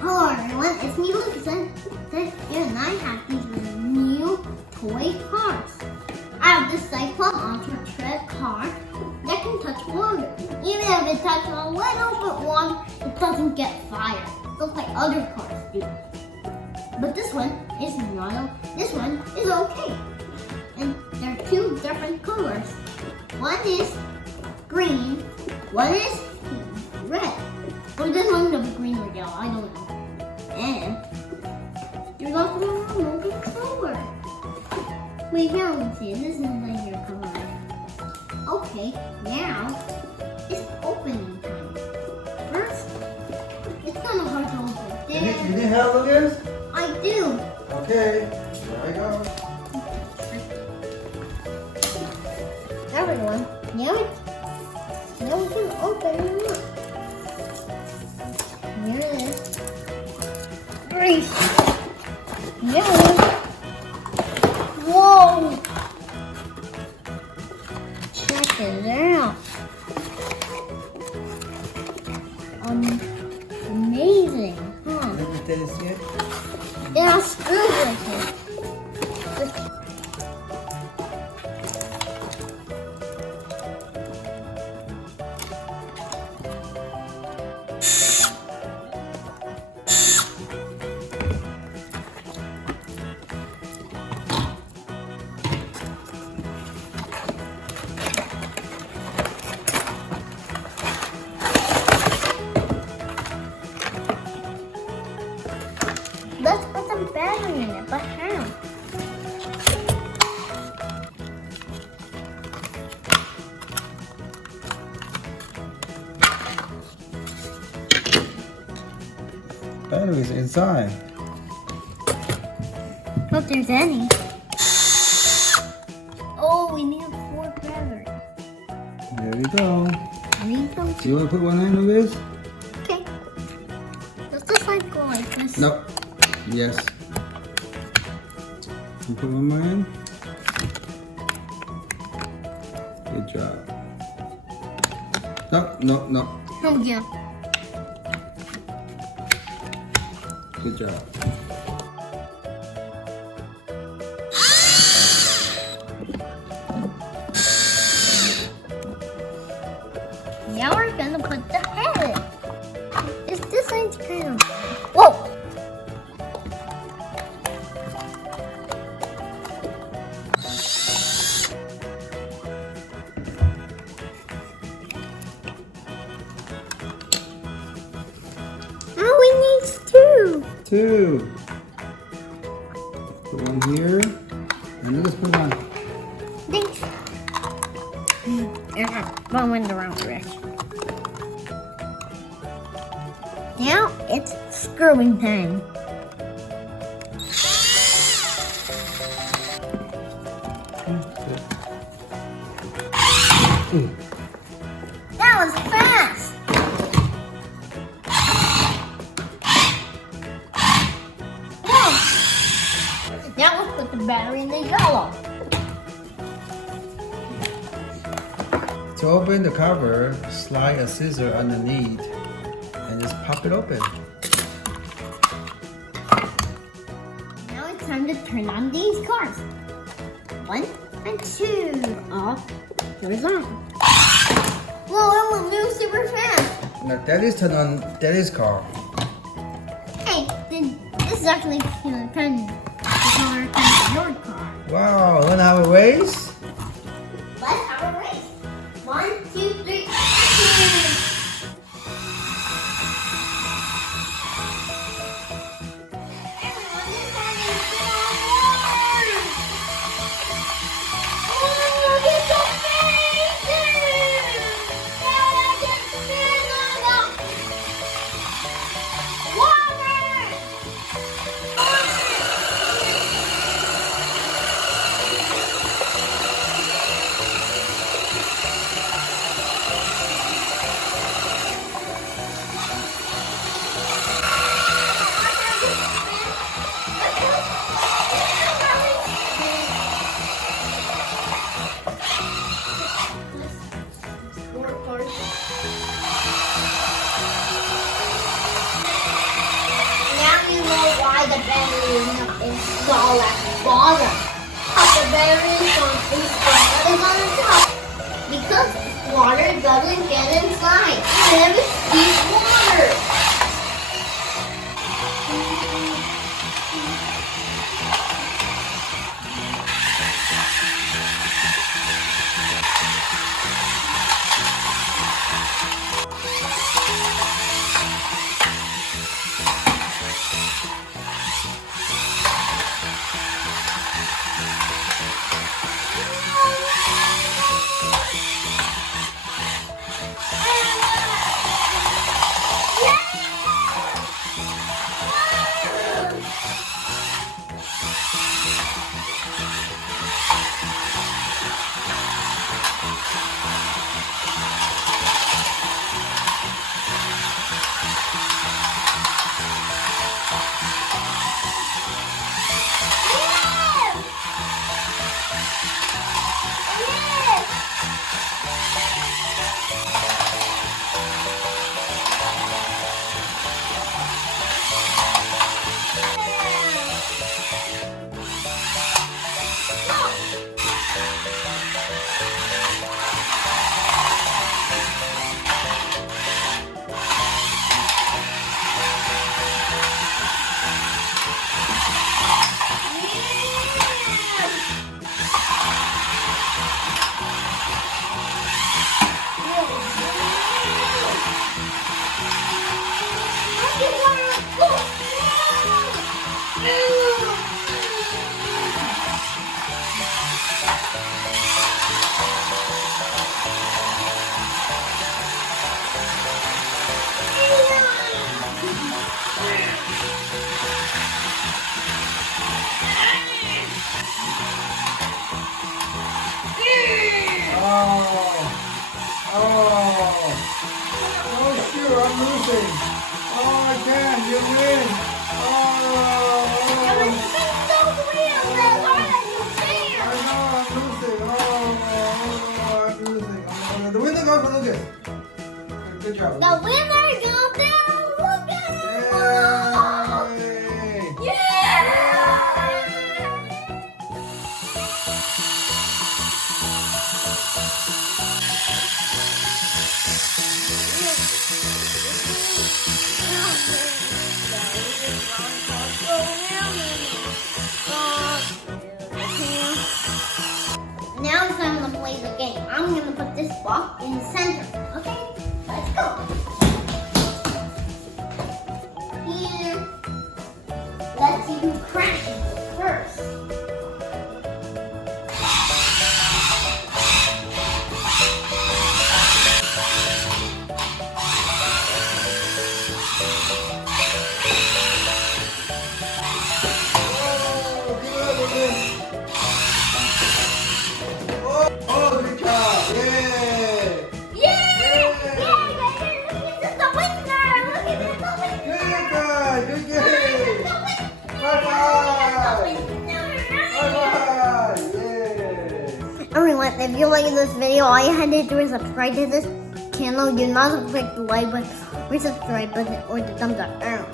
Hello everyone, it's me Lucas and I have these new toy cars. I have this Cyklone Aqua tread car that can touch water. Even if it touches a little bit water, it doesn't get fire, just like other cars do. But this one is not. This one is okay. And there are two different colors. One is green, one is red. Or this one's gonna be green or yellow, I don't know. And there's also a moving color. Wait, now let's see. This is like your color. Okay, now it's opening time. First, it's kind of hard to open. You need help, Lucas? I do. Okay, there I go. There we go. Now we can open it up. Here it is. Great. Yeah. Whoa. Check it out. Amazing, huh? Let me see it. It has screws with it. Let's put some battery in it, but how? Batteries inside. Hope there's any. Oh, we need 4 batteries. There we go. There you go. Do you want to put one in, Lucas? Okay. Let's just like go like this. No. Yes. You put one more in? Good job. No. Oh yeah. Good job. Now we're gonna put the head in. This side's kind of... Whoa! Now we need 2. 2. Put one here. And Lucas put one. Thanks. One went the wrong direction. Now it's screwing time. That was fast. Whoa. Now let's put the battery in the yellow. To open the cover, slide a scissor underneath and just pop it open. Now it's time to turn on these cars. 1 and 2. Off. Doors on. Whoa, it will move super fast. Now Daddy's turn on Daddy's car. Hey, this is actually kind of your car. Wow, learn how it weighs? Let's have a race. 1, 2, 3, action! Everyone is having fun. Oh, it's amazing! Now I can stand on the water! ball at the bottom. Huckleberry something spread is on the top. Because water doesn't get inside. It never sees water. Oh, shoot, I'm losing. Oh, I can't. You win. Oh. I know, I'm losing. I'm losing. The winner goes to Lucas. Good job. The winner goes down. Look at it. Yay. Now it's time to play the game. I'm going to put this block in the center. Okay, let's go. Here. Let's see who crashes first. Everyone, if you're liking this video, all you had to do is subscribe to this channel. Do not click the like button or subscribe button or the thumbs up arrow.